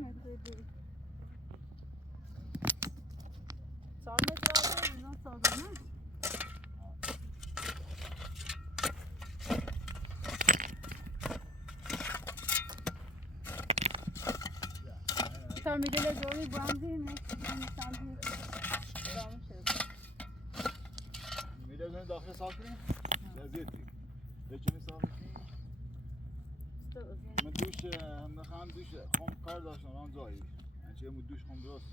متر بری 4 متر آره اینا سازانه تا میگه لجوری باندیم میسازیم میره داخل صاف کنیم لذتی بچینی صاف کنیم من دوش میخوام دوش خم کار داشتم آن جایی چه مو دوش خم درست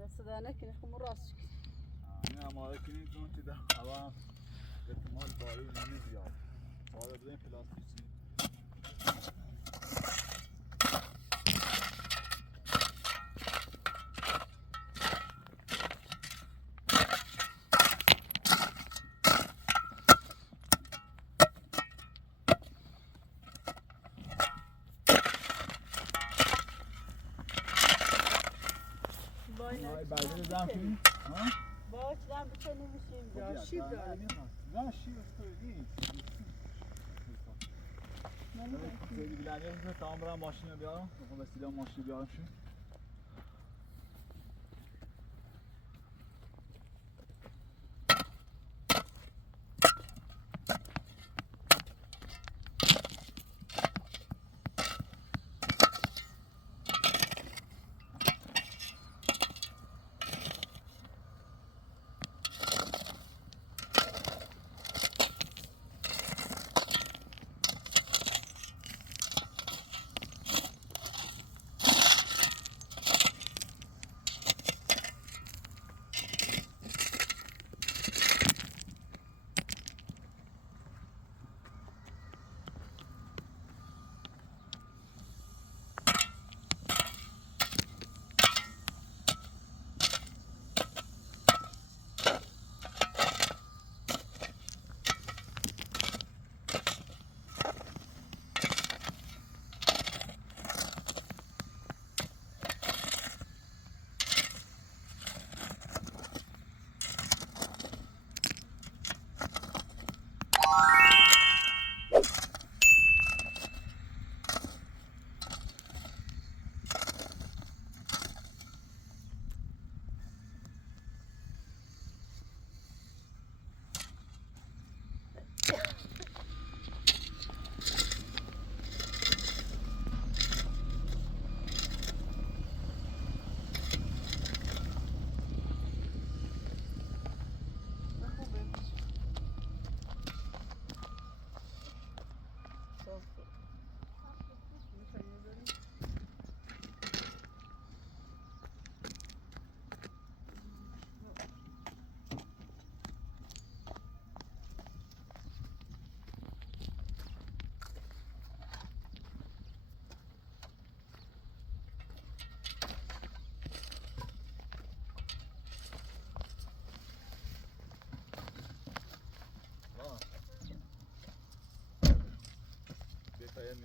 دست در نکنی خم راست نه ما کنیم چون که هوا احتمال بارون نمیاد حالا بدین پلاستیکی بعدی زدم کنیم باش دم بکنیم میشیم جا شیب داریم نه شیب خیلی سیدی بلندی هستم تمام برم ماشین رو بیارم بخوام وسیله ماشین بیارم شو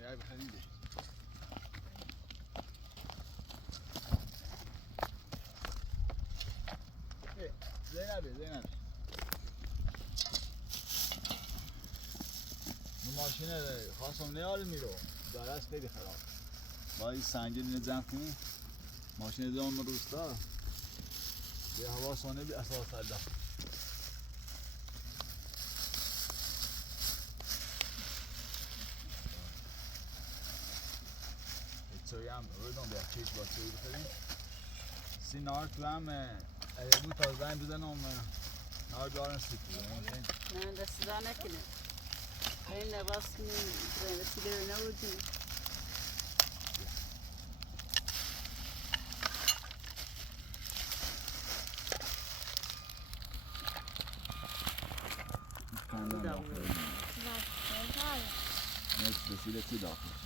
میای بخریم بشید زینبه این ماشین خواستم نیال میرو داره از خیلی خراب باید سنگین اینه جمع کنیم ماشین دام روستا یه هوا سانه بی اساس الله چوی هم رویدون بیا چیز با چوی بخوریم سی نار تو هم اگه بود تا زنگ بزنم نار بیارن سیکی نه دست دا نکنه این لباس کنیم رسیده رو نبودیم کندن داخل نکس رسیده چی داخل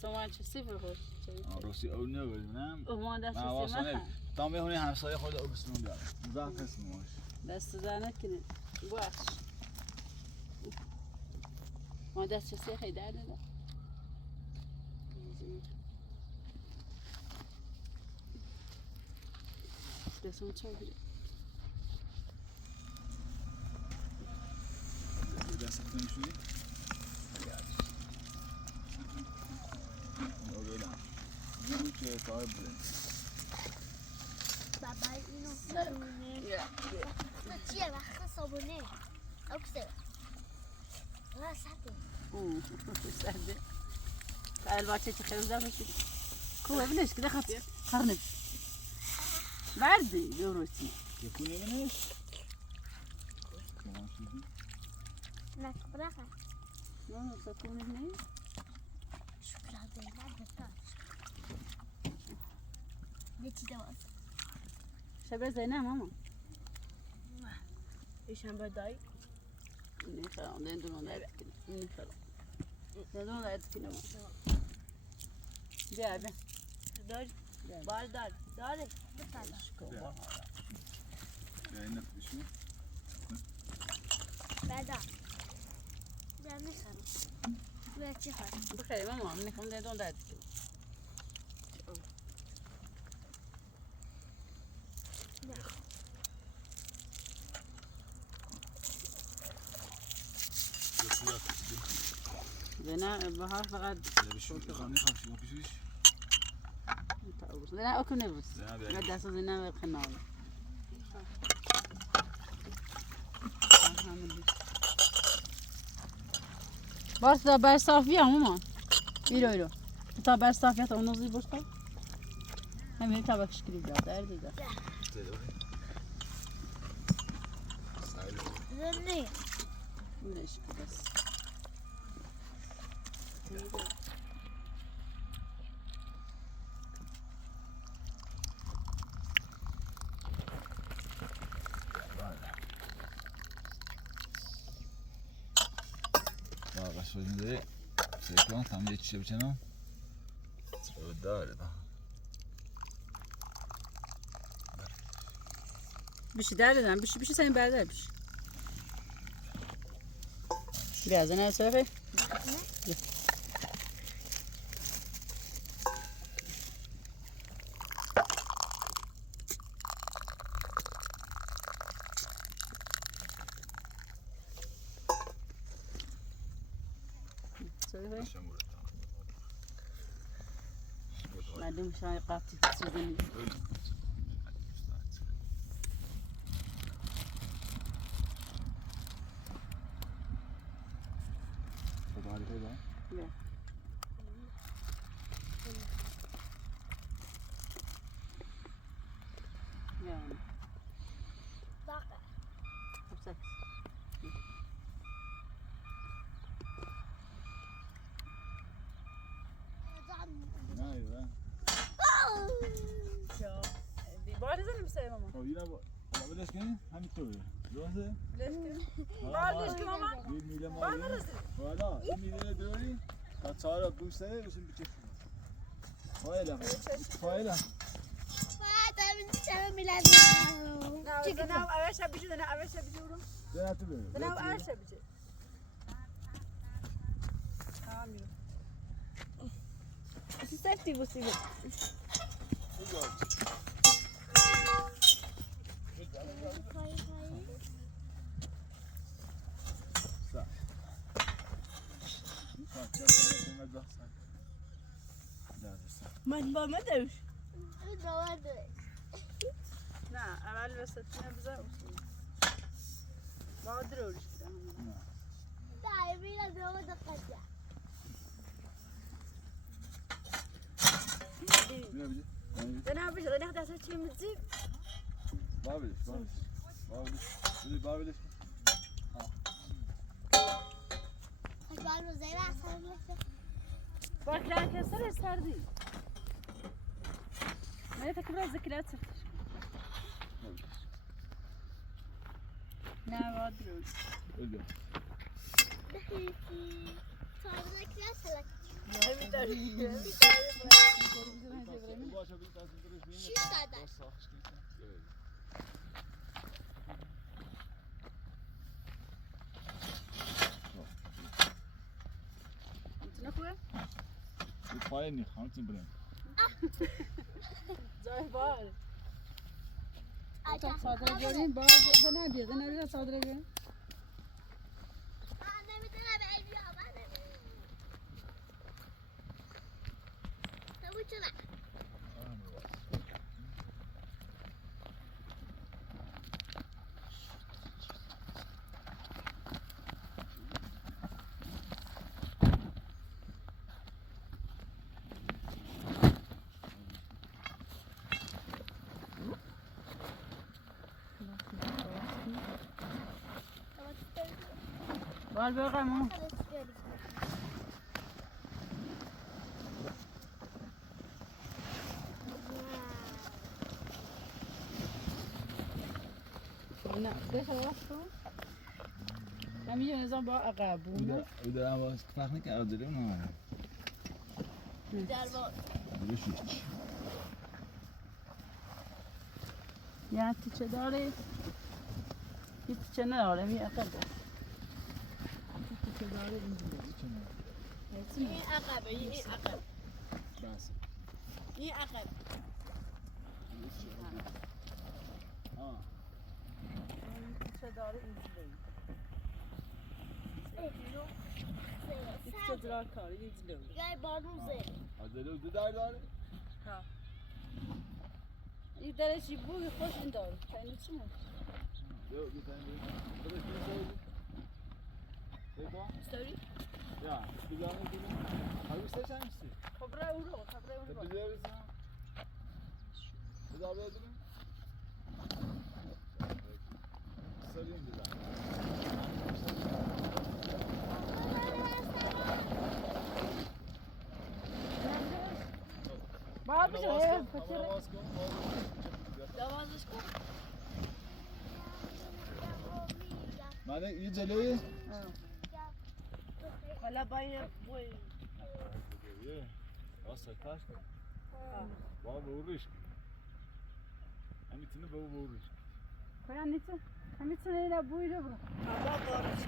سامان چه صفر بود؟ روسی او نبودم اومان دست سیمه تام بهونی همسایه خود او بسنون بیارم مزاق قسم باش دست زنه کنه باش ما دست چه خیلی درده Desum çevir. دستت نمیشونی؟ یا برم یه که کار بره بابا اینو صابونه تو چیه وقت صابونه اکسه واسطه سرده. البته که خیلی زمان شد. کوه بلش کده خطی. خرنب. وردی دوروسی. یکونی منش؟ کمان شدی؟ نه برخه نه سکونه نه. شکرا دیگر بکن نتی دوست شبه زینه ماما. ایشان بدای نه خرام دین دون داد کنی. نه خرام. دین دون داد کنی ماما. بیا بیا. دار بار دار داره بیا این نفرشون بعدا در میخرم بیا چی خواهد بخیر ماما میخوام دین دون داد کنی. زينة بهار فقط زينة أكل نفس قد أساس زينة بخناوي بس تا بر صافیه مامان ایرو تا بر صافیه تا اونو زیر باشد همین تا بکش کلی بیاد در دیده زنی اونش که بس Şimdi sekran tam geçişe biçenim. Sıra öyle da. bir şey derden bir şey senin berder bir şey. Biraz ne söyle? söyle. بعدين مش هيقاطي تسوقني. يعني باقي بسك Aynen. Ya barize mi say mama? O yine bu. Ama bileş ki hem tutuyor. Doğru. Barize ki mama? Bir milyon var. Barize. Valla bir milyon diyorum. Kaçara bu sene bizim bir çekim. Hayla. Hayla. فاتا من شباب ميلاد Dana avaşa bici dana avaşa biciyorum. Denetli böyle. Dana avaşa bici. Tamam yürü. Sifti bu sivil. من با ما دوش. نه اول وسطی نبزه اصلا بادر اورشته Dana bici dana da saçı mızı. Babiş. Bir babiş. bak lan keser sardı ne takım biraz zekiler sırtış ne bادر اورشته Öyle. Evet öyle. انت نخوه Bu payı ne? Hangi brand? Zay var. تا صادره بیاریم باید زنه بیاد صادره بیاریم نمیدونم ایدی آمده نبود چونه باید بگم نه داشت راست کن همین نظام با عقب بود او دارم باز فرق نکرده داره اونها در با هیچ یعنی تیچه داره تیچه نداره می عقب تیچه داره این عقبه این عقب بس این عقب تیچه داره تیچه داره کاری اینجوری دیگه بارونزه داره دو در داره این درشی بوی خوش این داره چه چی مون دو تایم بریم استوری یا بیان می‌کنیم هاویسته چندی خبره اورو biliyoruz ya. Bir daha böyle durun. Sarayım bir daha. Babi Buna şuraya bas kal, buna bas kal. Davazış kal. Mane iyi celeyi. Valla bayı boy. Ya sataş. Baba vurur. Amitini baba vurur. Koyan niti? Amitini ile buydu bu. Baba vurur.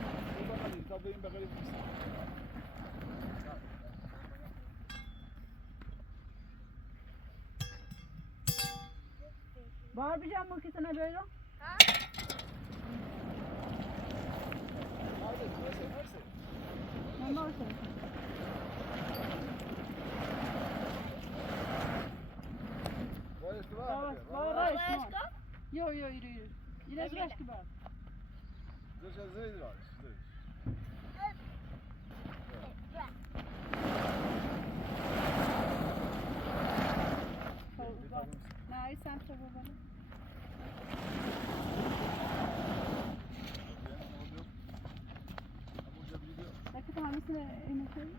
Baba hadi tabayın bakalım. Babi camı kitine böyle. Ha? Hadi, verse. Ondan sonra. Давай, Йо, yürü. İle zıraş ki bak. Nein, sen tabi bana. Belki tanesine inetelim.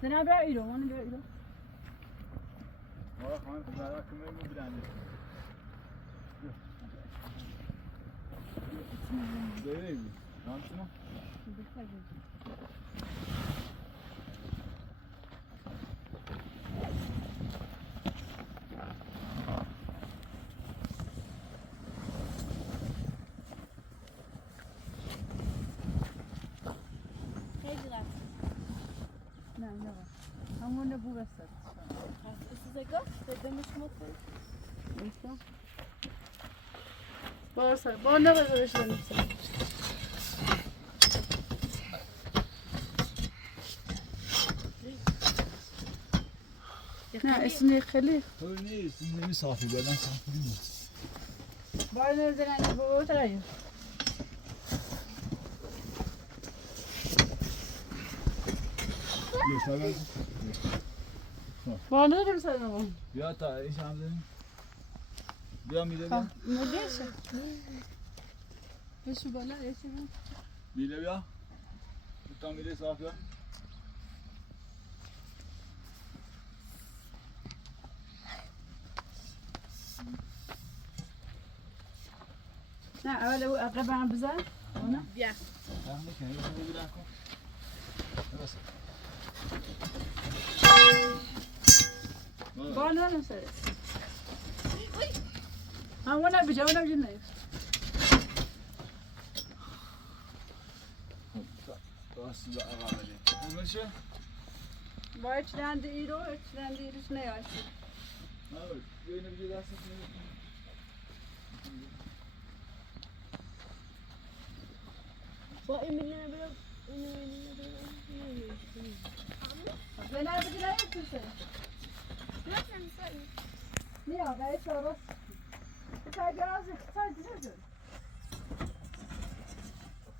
Sen abi ayırıyor, onu bir ayırıyor. Valla kanka kızlar hakkında mı bilendir? Böyle mi? Yansına? Ne var? Ama ne bu vesat? Size gör, dedemiş mutlu. Neyse. Bağırsak, bana ne kadar işlemişsin? Ne, esini yıkılı. Öyle ne? Şimdi misafirlerden safirim mi? Bana ne zaman bu oturayım? Göster ben. Bana ne dedim sana bu? Ya ta iş amcanın. Ya mi dedi? Ne diyorsun? Eşi bana, eşi bana. Bile ya. Tutan bile safya. Ne, öyle bu akraban bize? Ona? Ya. Ben de kendi kendime bir dakika. Nasıl? Bana ne söyle? Ha, ona bir ne? راست به عقب بدید خوب میشه؟ با içlendi iyi o, içlendi iyi ne yaşlı. نه یه اینو بگیر دستت نگیر. با این میلیونه برم اینو میلیونه Ben abi ne yaptın sen? Ne ya, ben hiç orası. Sen biraz sen güzel.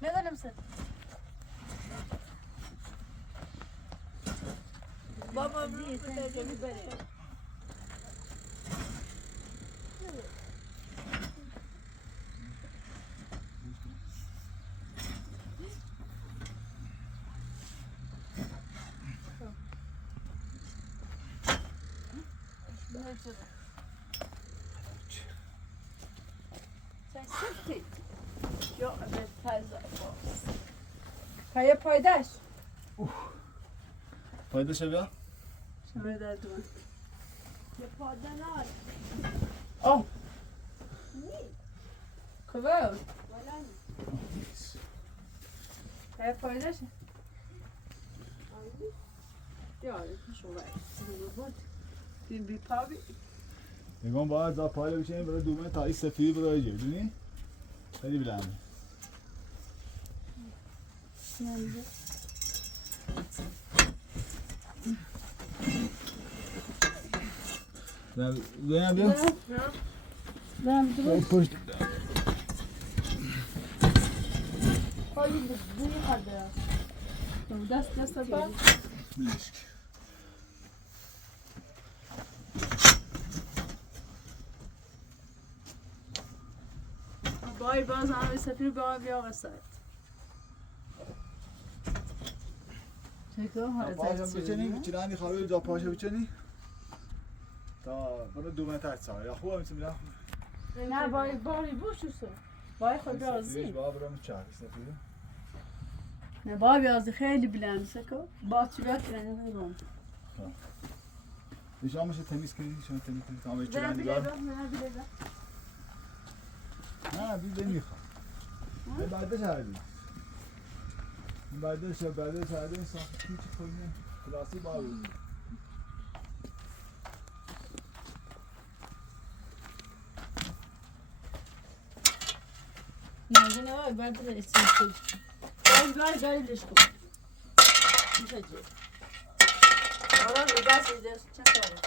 Ne dedim sen? Baba bir tane biber. Sen sıktın. Yok, evet, fazla. Kaya paydaş. پایده شو بیا Şöyle dedim. پادن آر Oh. Kıvıl. Kaya paydaş. Ya, şöyle. Bir pavi. نگاه باید za پایده بچینیم برای دومه تا این سفیدی برای جیب ببینی خیلی بلنده ببینم بیا Ben bir de پشت koyayım da büyük hadi ya. Dest bak. میشک Bay bazen sefiri bay bir ağasaydı. Tekrar پاشم hareket بچینیم چیرانی خوابی جا پاشه بچینی تا برای دومه تا سا یا خوبه میتونی بیا Ne bay boşusun. Bay خود سفیدش razı. باید برام چرخ سفیده Ne bay yazdı خیلی بلند سکو. باچی بیاد کنه بیرون. شما میشه تمیز کنی شما تمیز کنی تا Ne چیرانی bile دیگار bak ne bile bak. نه بیل نمیخوام این بعدش هردی این بعدش هردی این ساخت چی کنی کلاسی باید Ne ne var ben de istiyorum. Ben gayleş bu. Güzelce. Oran ödez edeceğiz. Çakalım.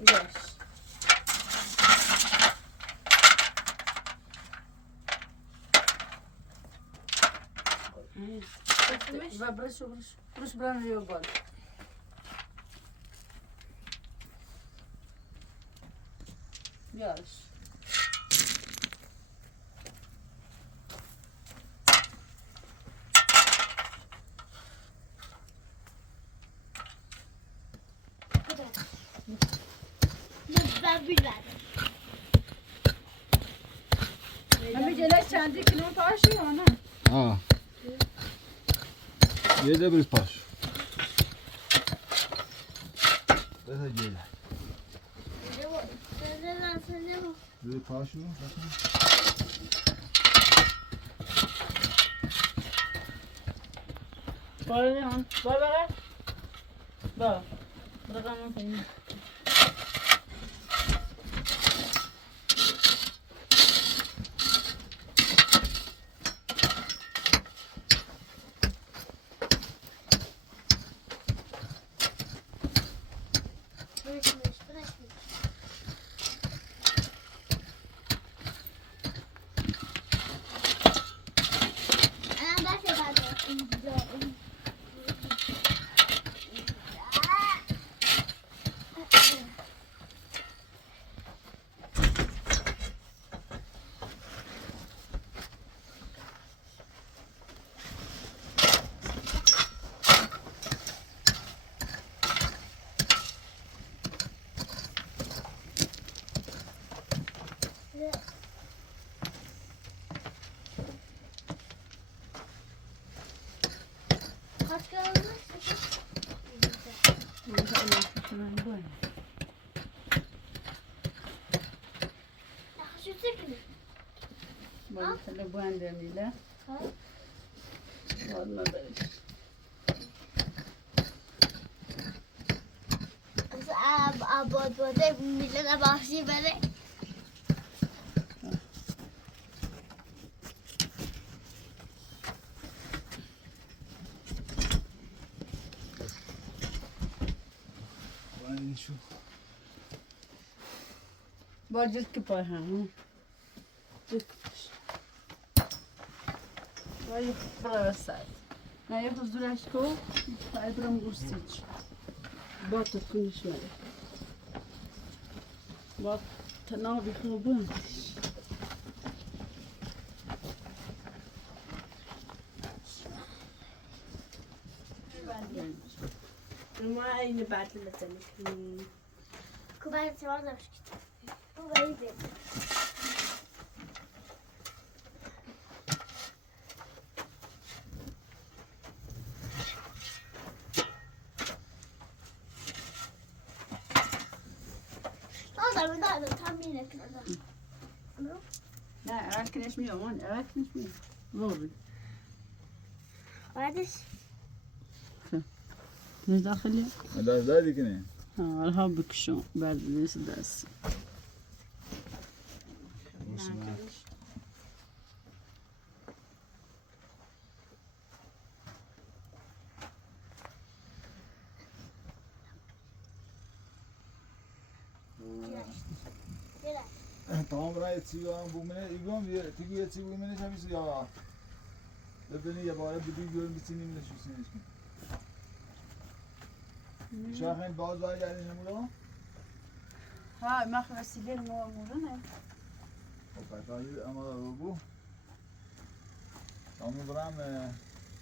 Yes. Vai, brush brown eu agora. Yes. Ben bilmem. Hem gelen kendi kilonu taşıyor ana. ها یه ده بریز پاش بذار یه ده بریز پاشو Bora ne lan? Bora. Bora. Bırakamam seni. Bırakmış, bırakmış. Anam ben severdim. باید خیلی بنده میله باید نداری آباد باده میله باشی بره باید شو باید جد که پای هم جد که پاش باید برای بسید نه یه حضورش کو باید برام گرسید باید تو کنیش مره باید تنابی خوبه ما اینو بعد مثلا کوبای سوار داشت کوبای بید دادم تمرین کردم نه اول کنش میام اول کنش میام بابی بعدش نیز داخلی دست دادی که نه الها بکشم بعد نیست دست tamam buraya yetiyor bu mene igom tigi yetiyor bu mene şamis ya beni ya bari bir görün bitini mi şu senin ismi şahin bazı var yani ne bu ها ما خلصيلين مورنا o kadar ama bu tamam buram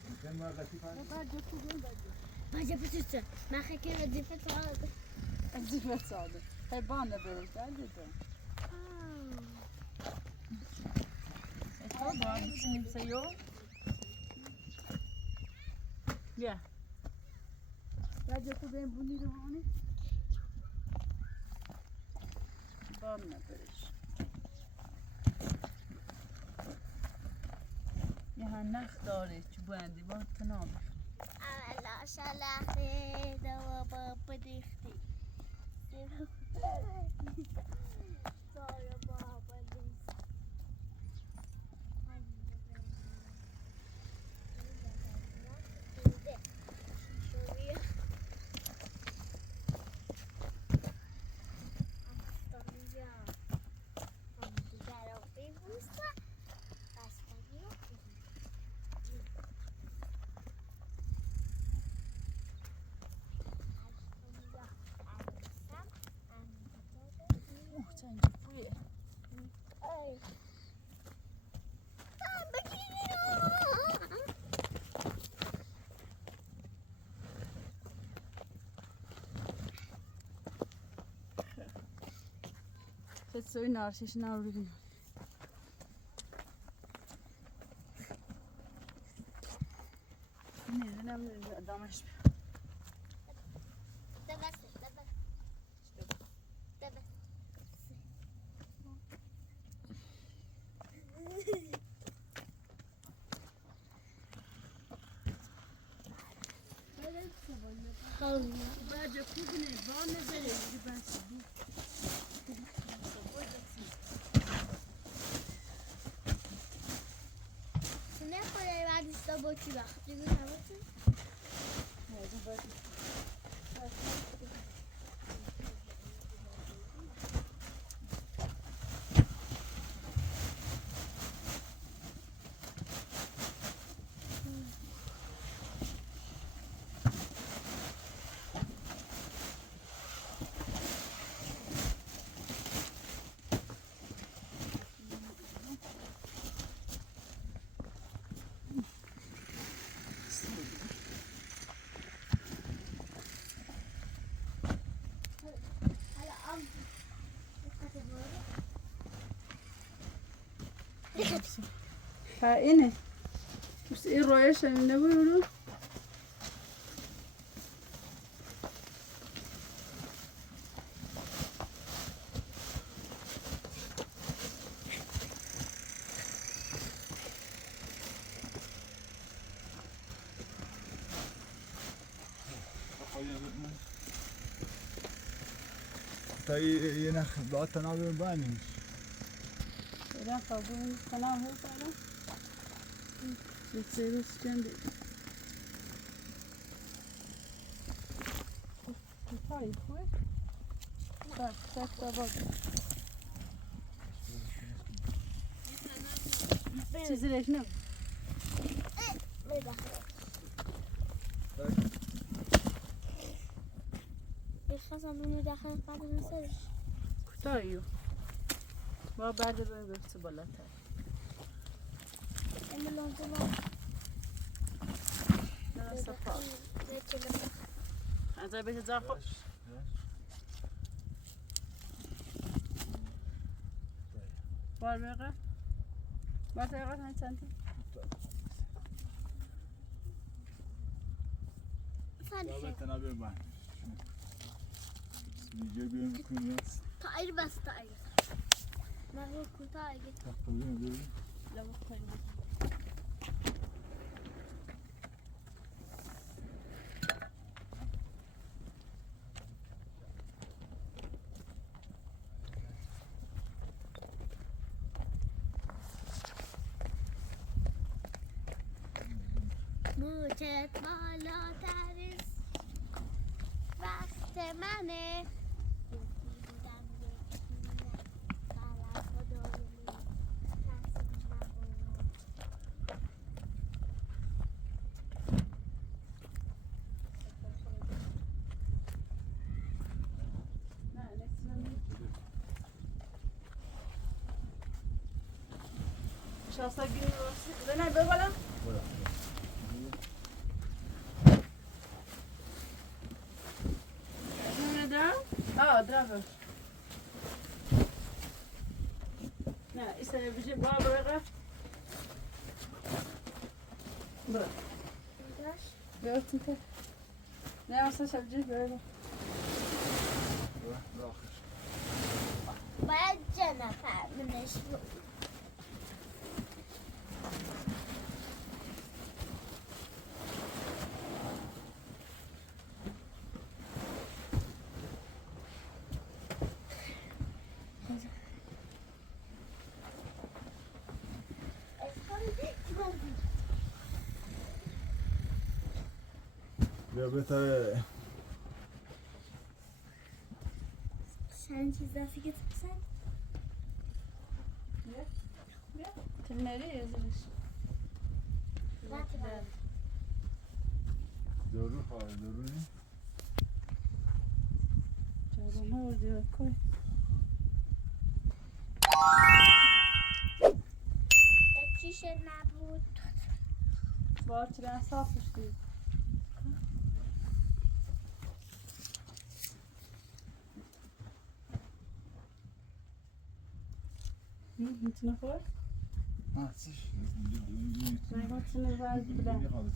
mümkün mü kaçı falan باجه بسیار من خیلی وظیفه ساده الزفة صعبة هاي بانا برش بعد ده طبعا بتسمي بسيو يا بعد كده بني رواني بانا برش يا هنخ داري شو عندي ما تنام اولا شلخته دوا بابا دیختی سارا بابا دیخت تسوي نار شيش نار ورقنا نزلنا من دامش باجا كوبني بان نزل بس نه خواهی بعدش تا با چی وقت دیگه نباشیم فاينه بس ايه رؤيش اللي بيقولوا تا یه نخ با تنابه بانیش ایران قبول کنم هر سالم چه سریش کنده کاری خوبه سک تا بود چیزی ریش نم خواستم اونو داخل قبل نسرش کتاییو ما بعد بریم برسه بالاتر اما لازم نه صفا از بیت زافو بار بقى بار تقعد هاي سنتي با تنابه بان میگه بیرون میکنی طائر بس طائر ما هو طائر تقریبا ببین لو خير موجت بالاتر وقت منه دیدم یکی فلک و دارمی کسی نبود شاسا گیری واسه نه بگولا درافش نه ایستانه بچه با برقه برا بیارتون که نه اصلا شب جیش برقه باید جنفر منش بود یا بهتره چند چیز دستی که تبسن تلنری ازش دارو خواهد دارو نی جارو نوردی کوی چیش نبود بار چرا صافش دید میتونه خورد؟ چیش نه میتونه باید بودن خانم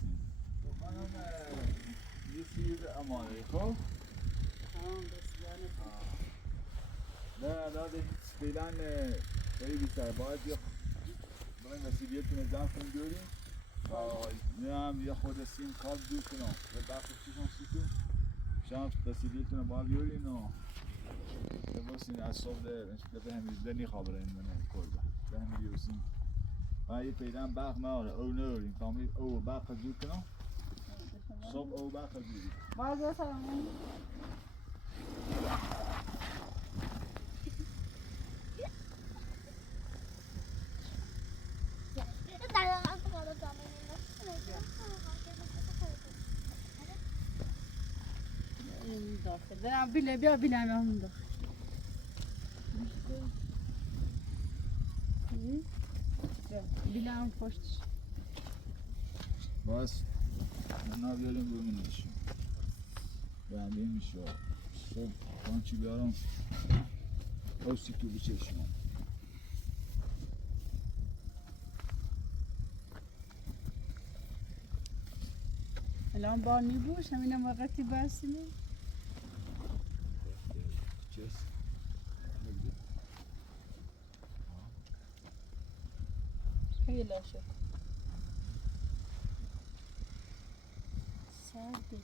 یه چیز امانه خب نه نه فعلا خیلی بیشتر باید یه برای مسئولیتتون جمع کنیم بیاریم نه هم یه خود سیم کار دور کنم یه بخش چیشون سیتون شما مسئولیتتون رو باید بیاریم و بسین از صبح ده همیزده نیخوابره این منه کرده ده همیزی بسین و یه فعلا بخ ناره او ناریم فهمید او بخ دور کنم صبح او بخ دوری باید بسرمون این داخل دارم بیله بیا بیله همون داخل بیله هم پشتش بس اونا بیاریم ببینیم نشیم بنده میشه صبح کانچی بیارم او سیکو بچشیم الان بار میبوش همینم وقتی برسیم چیز خیلی لاشه سرده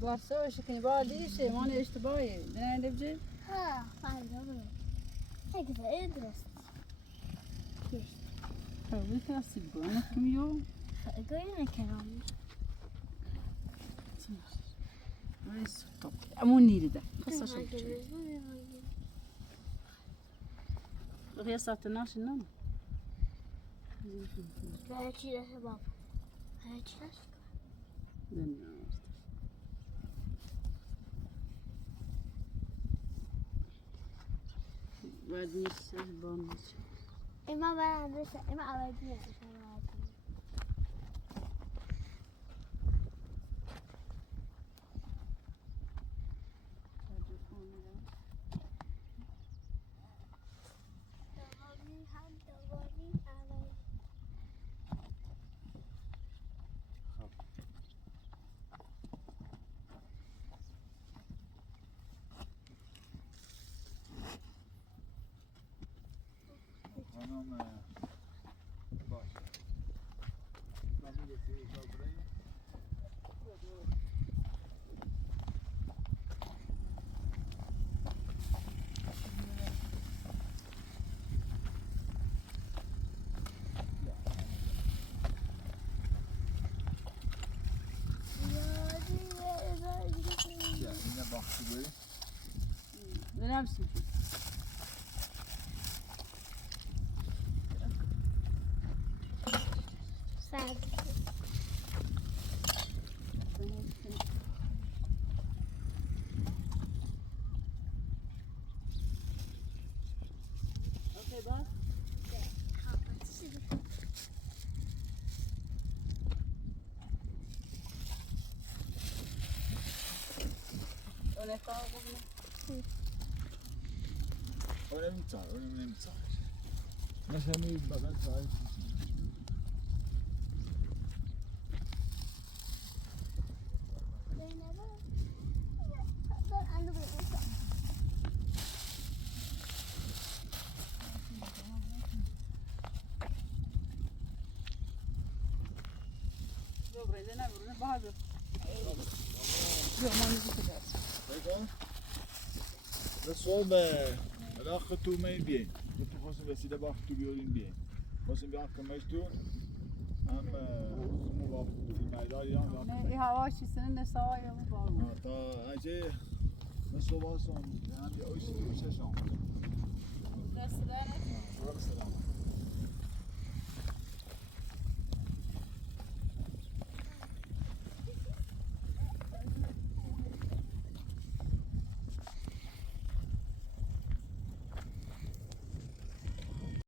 بارسا شکنی بار دیشه من اشتباهی نه نبجه ها فردا برو هيك ادرس خیلی کسی بگم کمیو قولنا كلام رئیس طب امون نیرده خاصه شو غير صارت الناس النوم هاتي له بابا هاتي له بعد نيش بونش إما بنا بس إما أودينا خانم باش نمی‌گه سری صبری ya yine baktı böyle نفسي سعد اوكي باص ولا طاوله öyle mi çağır öyle mi çağır mesela bir bakın çağır Добре, йде на багато. Yok, man müzik eder. D'accord. الصوب الاخ تو ما بين كنت خاصم بس اذا باخذ تو بيورين بين خاصم بيان كمشتو هم مو باخذ في الميدان يعني Ne hava şişinin ne sahaya bu bağlı. تا اجي نصوب اصلا يعني اوش شاشون